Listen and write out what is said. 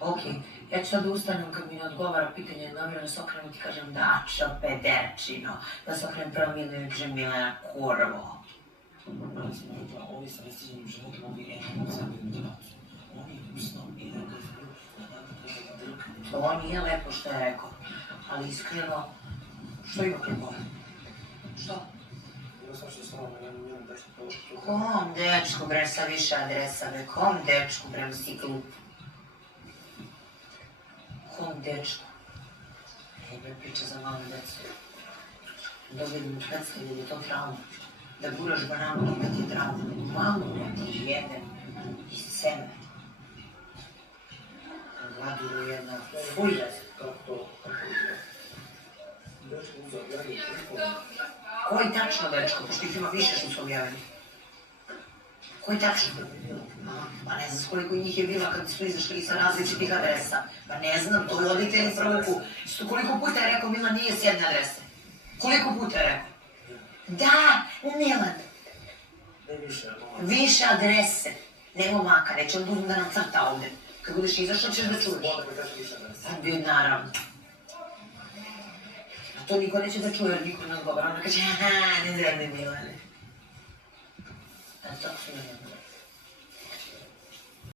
Ok, ja ću sad ustanem kad mi ne odgovara pitanje namjerno se okrenuti i kažem Dačo pederčino, da se okrenem prema Milenu i kažem Milena kurvo. Ovi sa restiđenim životom, ovi eno sebi motivaciju. Oni jednostavno i da kad su da drkne. To nije lepo što je rekao, ali iskreno, što ima preko? Što? Ima sva što s vama, nemam da ćete to... Kom dečku bre sa više adresa, bre, kom dečku bre si glup? Kom dečku? Bre, priča za malu decu. Dobijem mu predstavlju da je to trauma. Da guraš bananu, opet je trauma. Malu ne ti jedem iz seme. Gladuru jedna, fuj da se. Kako to? Dečko uzao, ja je telefon. Koji tačno dečko, pošto ih ima više što su objavili? Koji tačno? Pa ne znam koliko njih je bilo kad su izašli sa različitih adresa. Pa ne znam, to roditelji provoku. Koliko puta je rekao Milan nije s jedne adrese? Koliko puta je rekao? Da, Milan. Više adrese. Nemo maka, neće on dužno da nam crta ovde. Kad budeš izašao ćeš da čuješ. Pa bi naravno. A to niko neće da čuje jer niko ne odgovara. Ona kaže, aha, ne zrede Milane. A tako su ne odgovara.